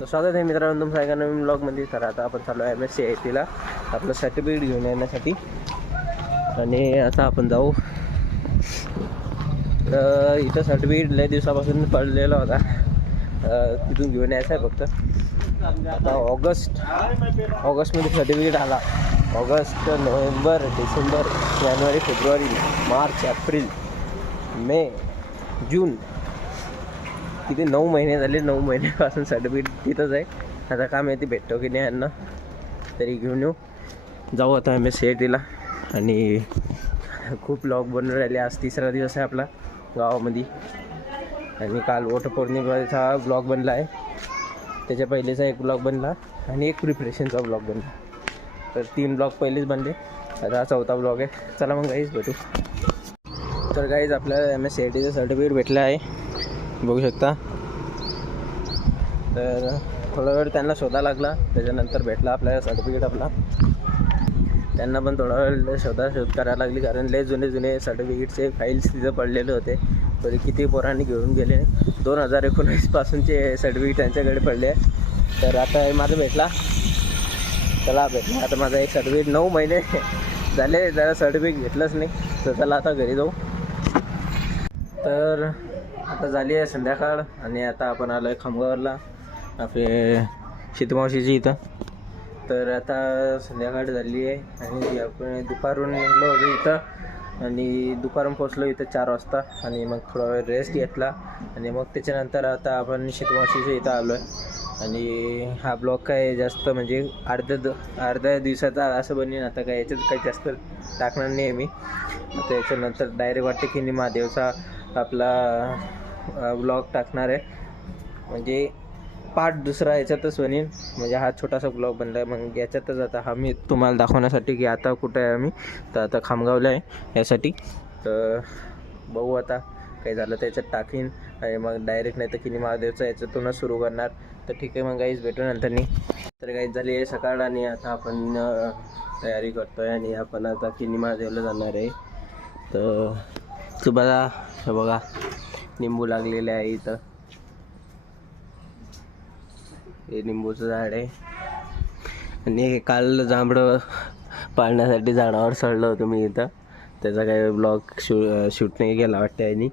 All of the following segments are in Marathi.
तर स्वागत आहे मित्रांनो तुमचा एका नवीन ब्लॉगमध्ये तर आता आपण चालू आहे एम एस सी आय टीला आपलं सर्टिफिकेट घेऊन येण्यासाठी. आणि आता आपण जाऊ. तर इथं सर्टिफिकेट लय दिवसापासून पडलेला होता. तिथून घेऊन यायचं आहे फक्त. आता ऑगस्ट ऑगस्टमध्ये सर्टिफिकेट आला. ऑगस्ट नोव्हेंबर डिसेंबर जानेवारी फेब्रुवारी मार्च एप्रिल मे जून तिथे नऊ महिने झाले नऊ महिन्यापासून सर्टिफिकेट तिथंच आहे. आता काय माहिती भेटतो की नाही यांना तरी घेऊन येऊ. जाऊ आता एम एस सी आय टीला आणि खूप लॉक बनून राहिले. आज तिसरा दिवस आहे आपला गावामध्ये. आणि काल वटपौर्णिमेचा ब्लॉग बनला आहे. त्याच्या पहिलेचा एक ब्लॉग बनला आणि एक प्रिपरेशनचा ब्लॉग बनला. तर तीन ब्लॉग पहिलेच बनले. आता हा चौथा ब्लॉग आहे. चला मग काहीच भेटू. तर काहीच आपल्याला एम एस सी आय टीचं सर्टिफिकेट भेटलं आहे. बघू शकता. तर थोडा वेळ त्यांना शोधा लागला. त्याच्यानंतर भेटला आपल्याला सर्टिफिकेट आपला. त्यांना पण थोडा वेळ शोधा शोध करायला लागली. कारण लय जुने जुने सर्टिफिकेटचे फाईल्स तिथं पडलेले होते. तरी किती पोरांनी घेऊन गेले. दोन हजार एकोणीसपासूनचे सर्टिफिकेट त्यांच्याकडे पडले. तर आता हे माझं भेटला. चला भेटला. आता माझा एक सर्टिफिकेट नऊ महिने झाले. जरा सर्टिफिकेट घेतलंच नाही. तर चला आता घरी जाऊ. तर आता झाली आहे संध्याकाळ आणि आता आपण आलो आहे खामगावरला आपले शेतमावशीची इथं. तर आता संध्याकाळ झाली आहे आणि आपण दुपारून निघलो होतो इथं आणि दुपारून पोचलो इथं चार वाजता आणि मग थोडा वेळ रेस्ट घेतला आणि मग त्याच्यानंतर आता आपण शेतमावशीच्या इथं आलो आहे आणि हा ब्लॉग काय जास्त म्हणजे अर्ध्या द अर्ध्या दिवसाचा असं बनेन आता काय याच्यात काही जास्त टाकणार नाही आहे मी. आता याच्यानंतर डायरेक्ट वाटते की महादेवचा आपला ब्लॉग टाकणार आहे. म्हणजे पार्ट दुसरा याच्यातच बनेल. म्हणजे हा छोटासा ब्लॉग बनला आहे मग याच्यातच आता हा मी तुम्हाला दाखवण्यासाठी की आता कुठं आहे आम्ही. तर आता खामगावला आहे यासाठी. तर बघू आता काही झालं तर याच्यात टाकीन. आणि मग डायरेक्ट नाही तर किनी महादेवचं याच्यातूनच सुरू करणार. तर ठीक आहे मग काहीच भेटू नंतर तर काहीच झाली आहे सकाळ आणि आता आपण तयारी करतो आहे आणि आपण आता किनी महादेवला जाणार आहे. तर तुम्हाला हे बघा. निंबू लागलेले आहे इथं. हे निंबूचं झाड आहे. आणि काल जांभळं पाळण्यासाठी झाडावर चढलं होतं मी इथं. त्याचा काही ब्लॉग शू शूट नाही केला वाटतं यांनी.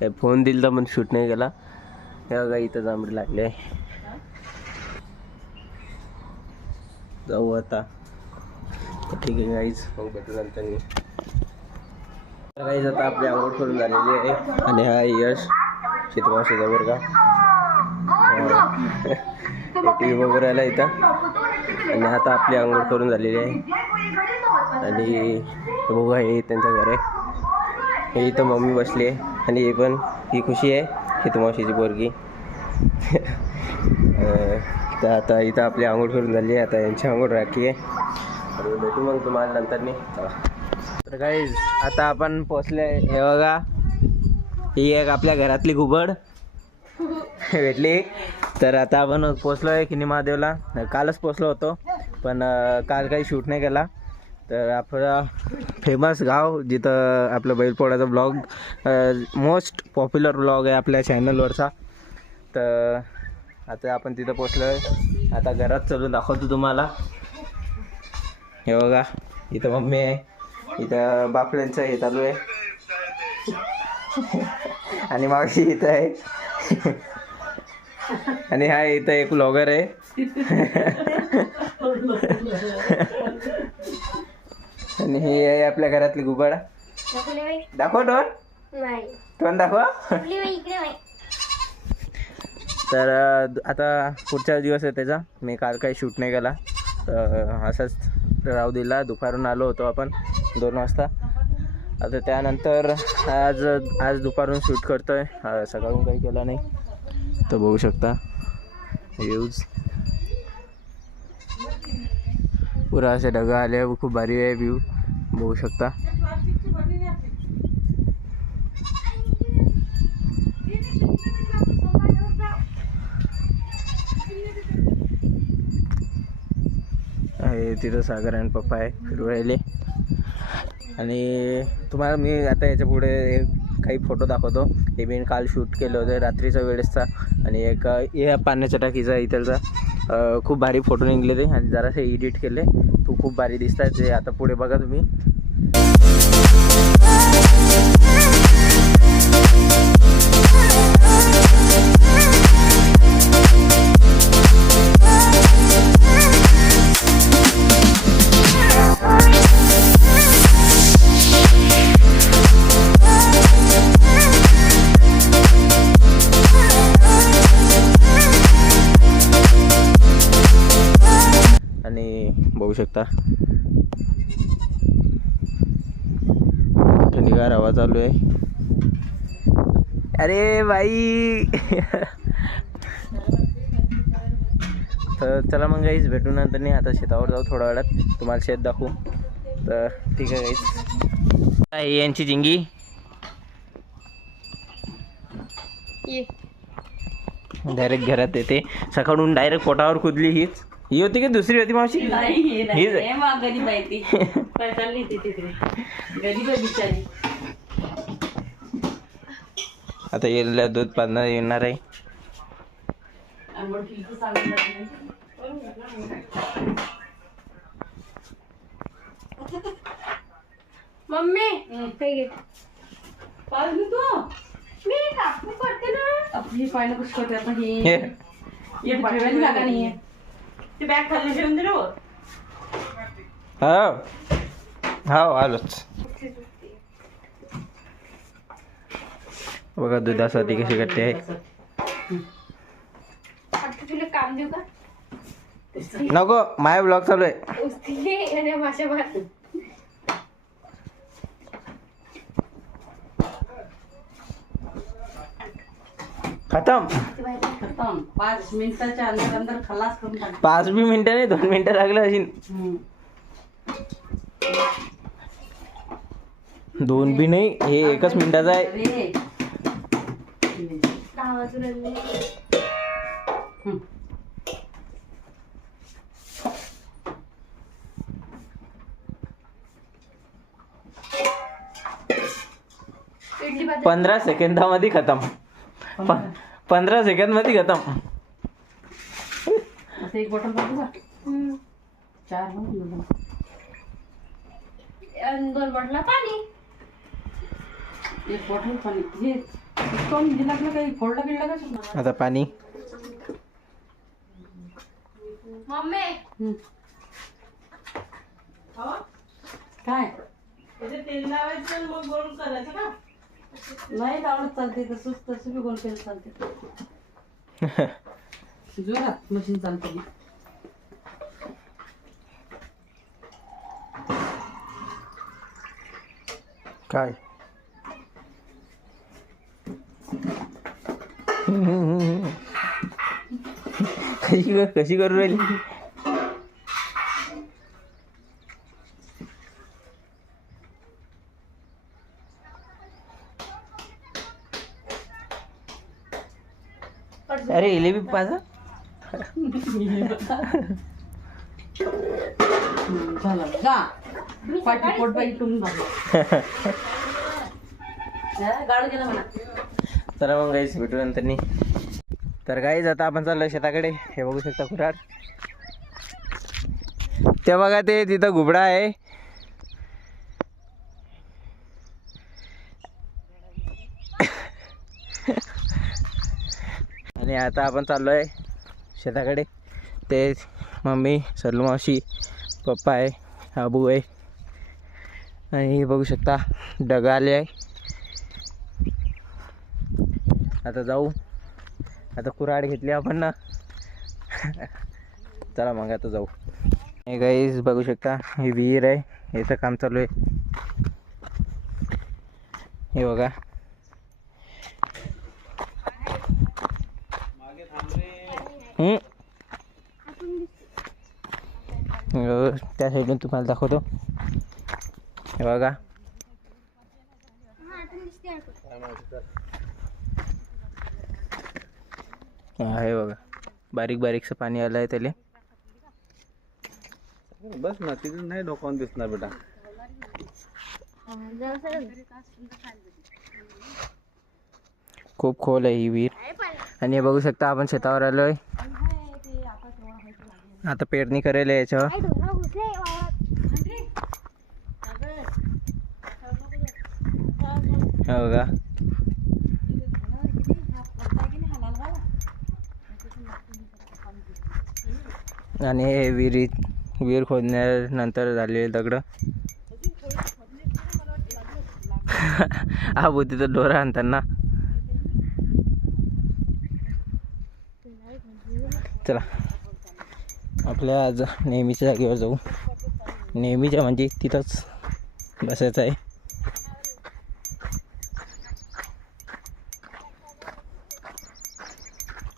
काय फोन दिला पण शूट नाही केला. हे बघा इथं जांभळे लागले आहे. जाऊ आता. ठीक आहे गाईज मग भेटू नंतर. मी काहीच आता आपली आंघोळ करून झालेली आहे. आणि हा यश शेतमावशीचा वर्ग टी व्ही वगैरे आला इथं. आणि आता आपली आंघोळ करून झालेली आहे. आणि बघा हे त्यांचं घर आहे. हे इथं मम्मी बसली आहे. आणि हे पण ही खुशी आहे शेतमावशीची पोरगी. तर आता इथं आपली आंघोळ करून झाली आहे. आता यांची आंघोळ राखी आहे. भेटू मग तुम्हाला नंतर मी. चला. तर काही आता आपण पोचले हे बघा. ही एक आपल्या घरातली घुबड. भेटली. तर आता आपण पोचलो आहे किनी महादेवला कालच पोचलो होतो पण काल काही शूट नाही केला. तर आपला फेमस गाव जिथं आपलं बैलपोळ्याचा ब्लॉग मोस्ट पॉप्युलर ब्लॉग आहे आपल्या चॅनलवरचा तर आता आपण तिथं पोचलो आहे आता घरात चलून दाखवतो तुम्हाला. हे बघा. इथं मम्मी आहे. इथं बापड्यांचं हे चालू आहे. आणि मावशी इथं आहे. आणि हा इथं एक ब्लॉगर आहे. आणि ही आहे आपल्या घरातली गुबाडा. दाखव टोन टोन दाखव. तर आता पुढचा दिवस आहे त्याचा. मी काल काही शूट नाही केला. तर असंच राहू दिला. दुपारून आलो होतो आपण. दोन वाजता. आता त्यानंतर आज आज दुपारून शूट करतोय. अं, सकाळून काही केलं नाही. तर बघू शकता. व्ह्यूज पुरा असे ढगा आले. खूप भारी आहे व्ह्यू बघू शकता. हे तिथं सागर आणि पप्पा आहे. फिरू राहिले आणि तुम्हाला मी आता याच्यापुढे काही फोटो दाखवतो. हे मी काल शूट केलं होतं रात्रीचा वेळेसचा. आणि एक या पाण्याच्या टाकीचा इथलचा. खूप भारी फोटो निघले ते आणि जरासे एडिट केले. तो खूप भारी दिसतात ते आता पुढे बघा तुम्ही. शकता. थंडीगार हवा चालू आहे. अरे बाई. तर चला मग गाईच भेटू नंतर नाही आता शेतावर जाऊ थोड्या वेळात. तुम्हाला शेत दाखवू. तर ठीक आहे गाईच ही यांची जिंगी. डायरेक्ट घरात येते. सकाळून डायरेक्ट पोटावर कुदली हीच. ही होती की दुसरी होती मावशी? नाही नाही. हीच आहे. मग गरीब आहे ती. काय चालली ती तिकडे? गरीब आहे बिचारी. आता येईल दूध पाजणार येणार आहे. आंबट किलचं. मम्मी. हं. घे. पाच मी तू. मी कापू करते ना. आपली पाहिलं कसं करते आता हे हे. हे ठेवायला जागा नाहीये. ते बॅग खाली ठेवून दिलं हो. हो. हो आलोच. बघा दुधासाठी कशी करते आहे. आता तुला काम देऊ का? नको माय ब्लॉग चालू आहे. उस्ती आणि माशा भात खतम. खतम. पाच मिनिटाच्या अंदर अंदर खलास करून टाक. पाच बी मिनिटं नाही दोन मिनिटं लागलं अशी. दोन बी नाही हे एकच मिनिटाचं आहे. अरे. दहा वाजून आले. इडली भात पंधरा सेकंदामध्ये खतम. पंधरा सेकंदमध्ये खतम. आता एक बॉटल का. चार दोन. बॉटला पाणी. एक बॉटल पाणी. हे लागलं काही फोडलं बिडलं का? आता पाणी. मम्मी. हं. काय? नाही आवडत चालते तसंच तसं बी गोल केलं चालते. जोरात मशीन चालते. काय? कशी करू राहिली? अरे इले बी पाजा. हं, झालं जा गेला म्हणा तर मग गाईच भेटू नंतर तर गाईज आता आपण चाललो शेताकडे. हे बघू शकता कुराड ते बघा ते तिथं घुबडा आहे. आणि आता आपण चाललो आहे शेताकडे. ते मम्मी सल्लू मावशी पप्पा आहे आबू आहे. आणि हे बघू शकता डग आले आहे. आता जाऊ. आता कुराड घेतली आपण ना. चला मग आता जाऊ. हे गाईज बघू शकता हे विहीर आहे. याचं काम चालू आहे. हे बघा हम्म. हो, त्या साईडून तुम्हाला दाखवतो. हे बघा. हा, बघा. बारीक बारीकचं पाणी आलं आहे त्याला. बस ना तिकडे नाही डोकावून दिसणार बेटा. खूप खोल आहे ही विहीर. आणि हे बघू शकता आपण शेतावर आलोय. आता पेरणी करेल आहे याच्यावर. हो का? आणि हे विहिरीत विहीर खोदण्यानंतर झालेले दगड. हा बुद्धी तर डोरा आणताना चला. आपल्या आज नेहमीच्या जागेवर जाऊ. नेहमीच्या म्हणजे तिथंच बसायचं आहे.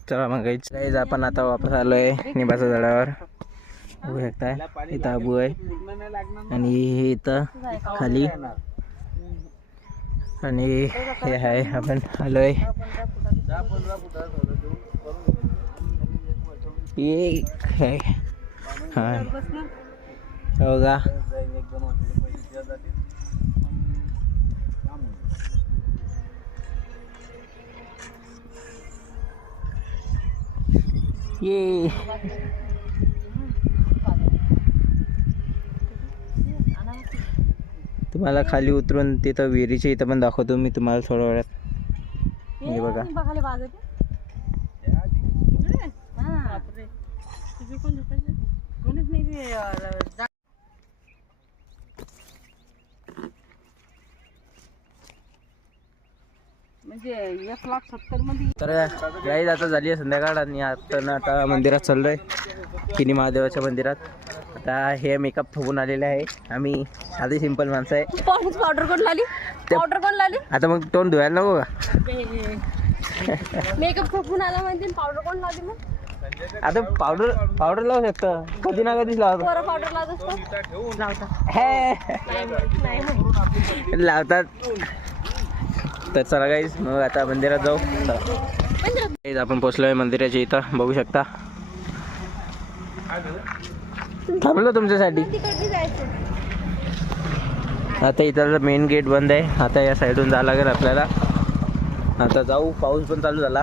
चला मग गाईच गाईज आपण आता वापस आलो आहे निंबाच्या झाडावर. बघू शकताय इथं आबू आहे. आणि हे इथं खाली. आणि हे आहे आपण आलो आहे एक आहे का ये। तुम्हाला खाली उतरून तिथं विहिरीच्या इथं पण दाखवतो मी तुम्हाला थोड्या वेळात. हे बघा. म्हणजे एक लाख सत्तरमध्ये तर गाईज आता झाली आहे संध्याकाळ आणि आता ना आता मंदिरात चाललोय. किनी महादेवाच्या मंदिरात. आता हे मेकअप ठोकून आलेले आहे. आम्ही साधी सिंपल माणसं आहे. पावडर कोण लावली? ते- पावडर कोण लावली? आता मग तोंड धुवायला नको का? मेकअप खपून आला म्हणजे पावडर कोण लावली मग? आता पावडर पावडर लावू शकतं. कधी ना कधीच लावतो. पावडर लावत असतो लावता हे. नाही नाही म्हणून. लावतात. तर चला गाईज मग आता मंदिरात जाऊ. Guys, आपण पोचलोय मंदिराच्या इथं. बघू शकता. थांबलो तुमच्यासाठी. तिकडे जायचं. आता इथं मेन गेट बंद आहे. आता या साईडून जावं लागेल आपल्याला. आता जाऊ. पाऊस पण चालू झाला.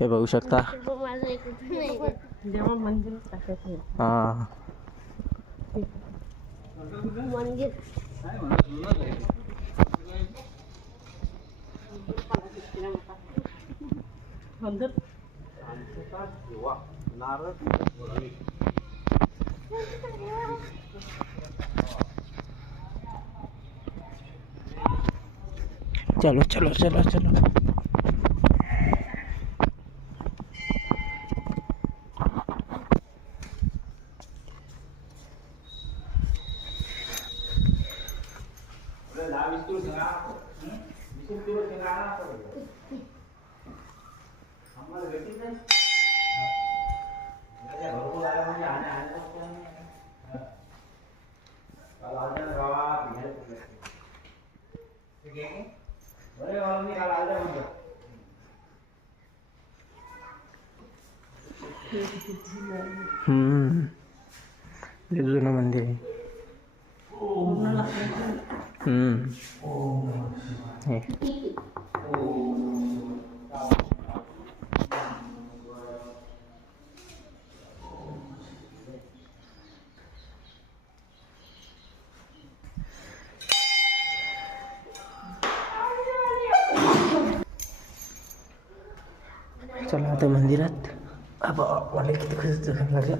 हे बघू शकता जेव्हा मंदिरात टाकायचं हां मंदिर चलो चलो चलो चलो माता मन्दिरात अब अलिकति खुसी दुःख लाग्यो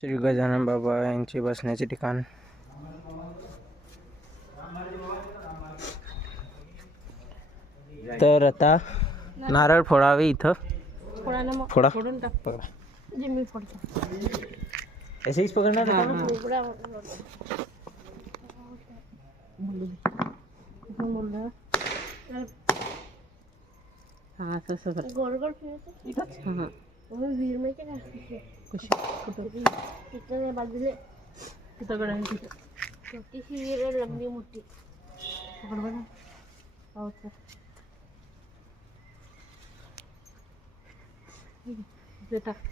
श्री गजानन बाबा यांचे बसण्याचे ठिकाण. तर आता नारळ फोडावे इथं. ना फोडा. ऐसेच पकडणार का? हा. उघडा कुठून बोललं हा तसं कर गोल गोल फिरायचं इथंच हा मग विहीर माहिती का तिथे. कशी कुठं तिथं त्या बाजूला तिथं गड आहे तिथं छोटीशी विहीर आहे लंबी मोठी पकड बघा पाऊस कर. ठीक आहे. इथे टाक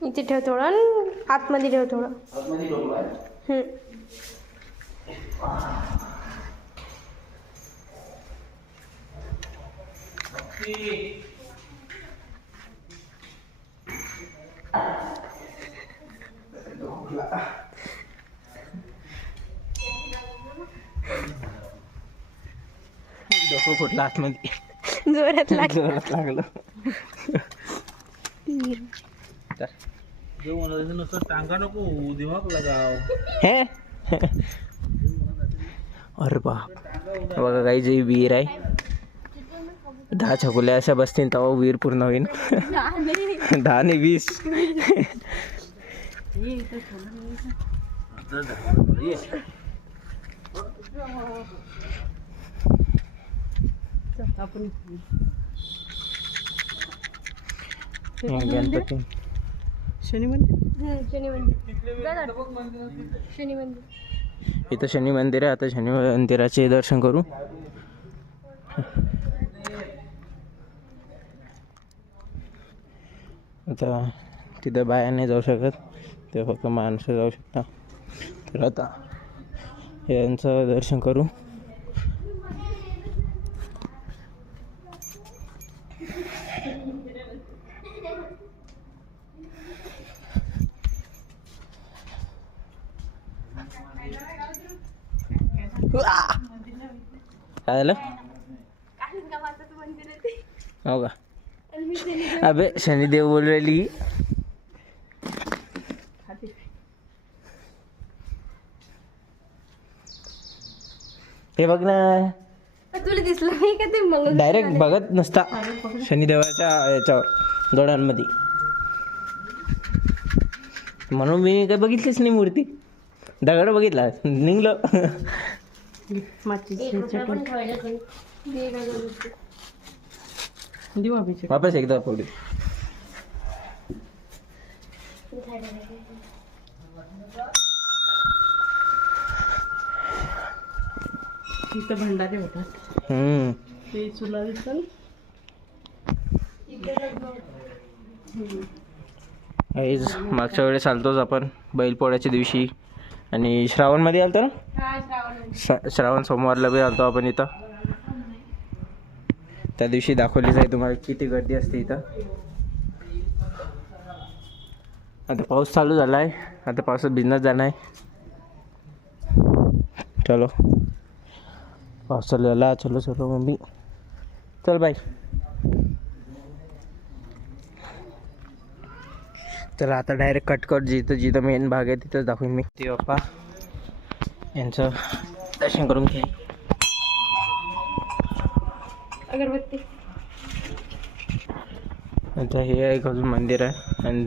इथे ठेव थोडं आणि आतमध्ये ठेव थोडं आतमध्ये. हम्म. डोकं फुटलं आतमध्ये. जोरात लाग जोरात लागलं. तर. टांगा नको दिमाग लगाव. हे? अरे बाप. बघा काही जे विहीर आहे. दहा छकुल्या अशा बसतील तेव्हा विहीर पूर्ण होईल. दहा ने वीस. आपण गणपती. शनी मंदिर हम्म, शनी मंदिर जा दादा. शनी मंदिर इथं शनी मंदिर आहे आता शनी मंदिराचे दर्शन करू. आता तिथं बाया नाही जाऊ शकत ते फक्त माणसं जाऊ शकता तर आता यांचं दर्शन करू. काय झालं? हो का? अबे शनिदेव बोल राहिली. हे बघ ना. तुला दिसलं नाही का ते मंगळ डायरेक्ट बघत नसता. शनिदेवाच्या याच्यावर डोळ्यांमध्ये म्हणून मी काय बघितलीच नाही मूर्ती. दगड बघितला. निघलो. वापस एकदा पडू तिथं भंडारे होतात. हम्म. ते चुला मागच्या वेळेस आलतोच आपण बैलपोळ्याच्या दिवशी. आणि श्रावणमध्ये आलतो ना? श्रावण. सोमवारला बी आलतो आपण इथं. त्या दिवशी दाखवलीच आहे तुम्हाला किती गर्दी असते इथं. आता पाऊस चालू झाला आहे आता पावसात भिजण्यात जाणं आहे चलो. पाऊस चालू झाला. चलो चलो मम्मी. चल बाय. तर आता डायरेक्ट कट कट जिथं जिथं मेन भाग आहे तिथंच दाखवेन मी. ते बाप्पा यांचं दर्शन करून घे. अगरबत्ती. आता हे एक अजून मंदिर आहे. आणि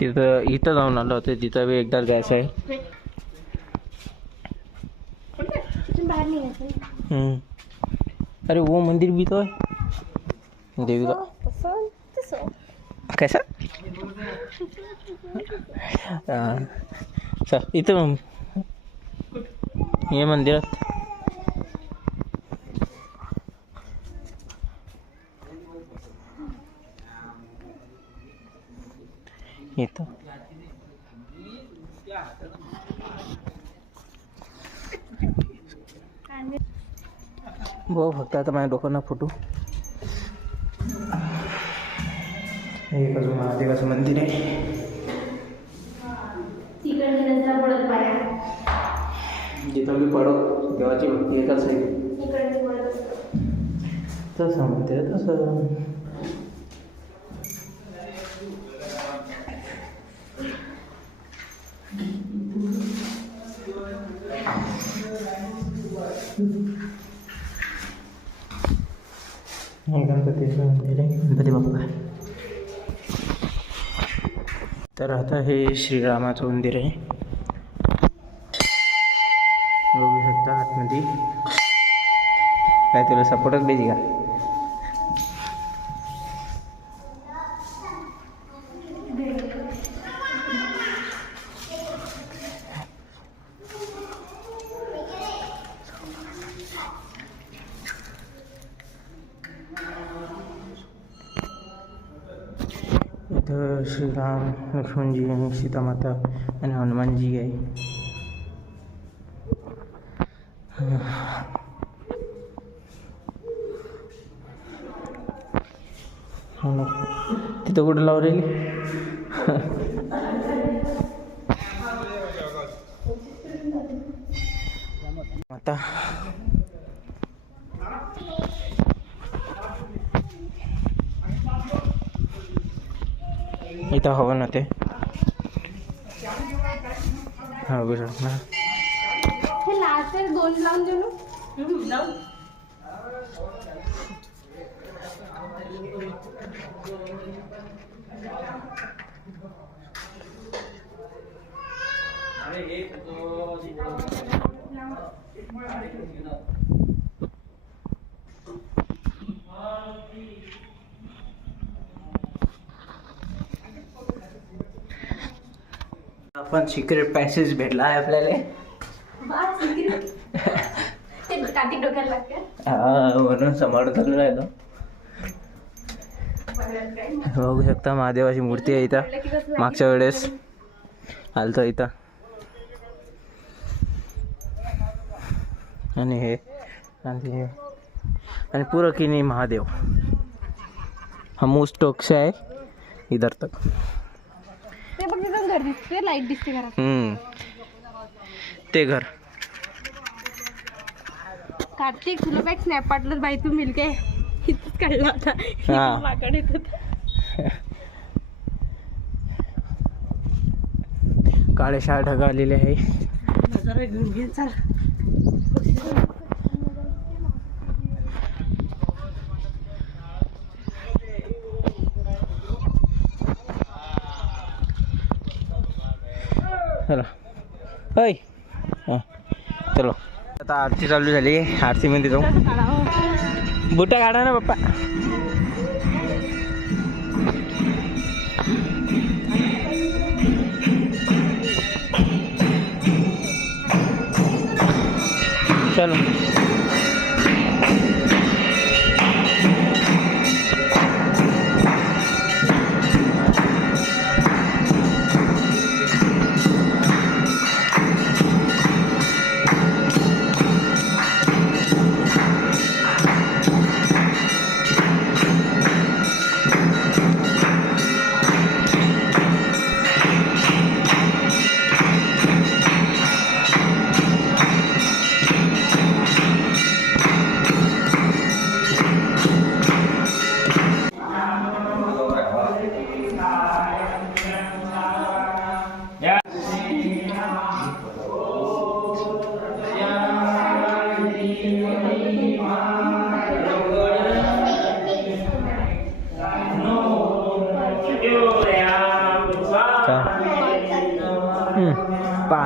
तिथं इथं जाऊन आलो होतो. तिथं बी एकदा जायचं आहे. अरे वो मंदिर भी तो है देवी का कैसा हा. चल इथं ये मंदिरात इथं भाऊ फक्त आता माझ्या डोक्यानं फोटो हे बाजू महादेवाचं मंदिर आहे. जिथं मी पडो देवाची भक्ती एकच आहे तसं म्हणते तसं. हे गणपतीचं मंदिर आहे. गणपती बाप्पा. हे श्रीरामाचं मंदिर आहे. बघू शकता आतमध्ये. काय तुला सपोर्टच पाहिजे का? श्रीराम लक्ष्मणजी सीता माता आणि हनुमानजी आहे. तिथं कुठं लावून राहिली? आता. इथं हवं ना ते हा बरं ना हे लास्ट दोन लावून देऊ ना आपण सिक्रेट पॅसेज भेटला आहे आपल्याला. हा म्हणून चालू राहिलो. बघू शकता महादेवाची मूर्ती आहे इथं. मागच्या वेळेस आलतो इथं. आणि हे आणि हे. आणि पुरं की नाही महादेव. हा मोस्ट टोक्ष आहे. इधर तक. दिसते लाइट दिसते घरात. हम्म. ते घर. कार्तिक तुला बॅग स्नॅप पाठलं बाई तू मिळते इथंच काढला होता. हा. माकड येत होता. काळे शाळ ढगा आलेले आहे. घेऊन घे चाल. चला. ऐ हां. चलो. आता आरती चालू झाली. आरतीमध्ये जाऊ. बुटा काढा ना पप्पा. चलो.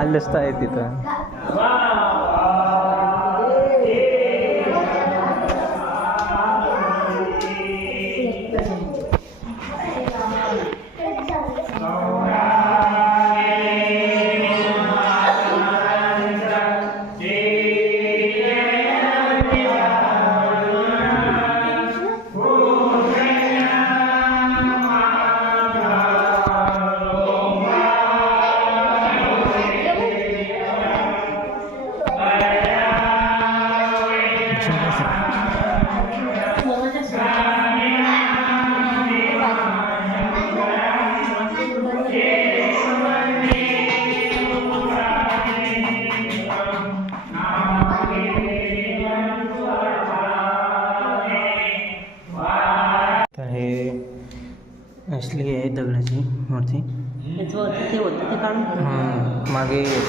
पाहिलंच तर आहे तिथं तर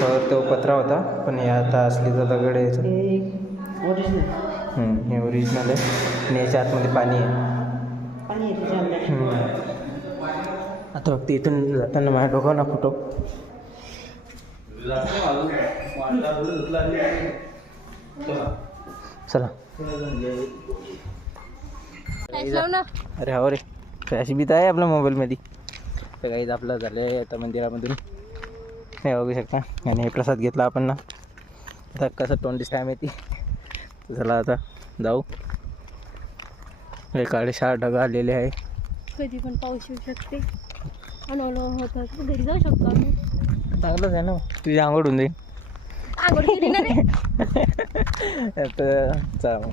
मागे याच्यावर तो पत्रा होता पण हे आता असलीचा दगड आहे. हे ओरिजिनल हम्म, हे ओरिजिनल आहे. आणि याच्या आतमध्ये पाणी आहे. आता फक्त इथून जाताना माझ्या डोकं ना फोटो. चला. ना अरे हो रे. अशी भीत आहे आपल्या मोबाईलमध्ये तर काहीच आपलं झालं आहे आता मंदिरामधून. हे बघू शकता. आणि हे प्रसाद घेतला आपण ना. आता कसं तोंड दिसतं आहे माहिती? तर चला आता जाऊ. हे काळे शाळा ढगा आलेले आहे. कधी पण पाऊस येऊ शकते. तर घरी जाऊ शकतो आम्ही. चांगलंच आहे ना. तुझी आंघोळ होऊन जाईल. आंघोळ केली ना रे. आता चला मग.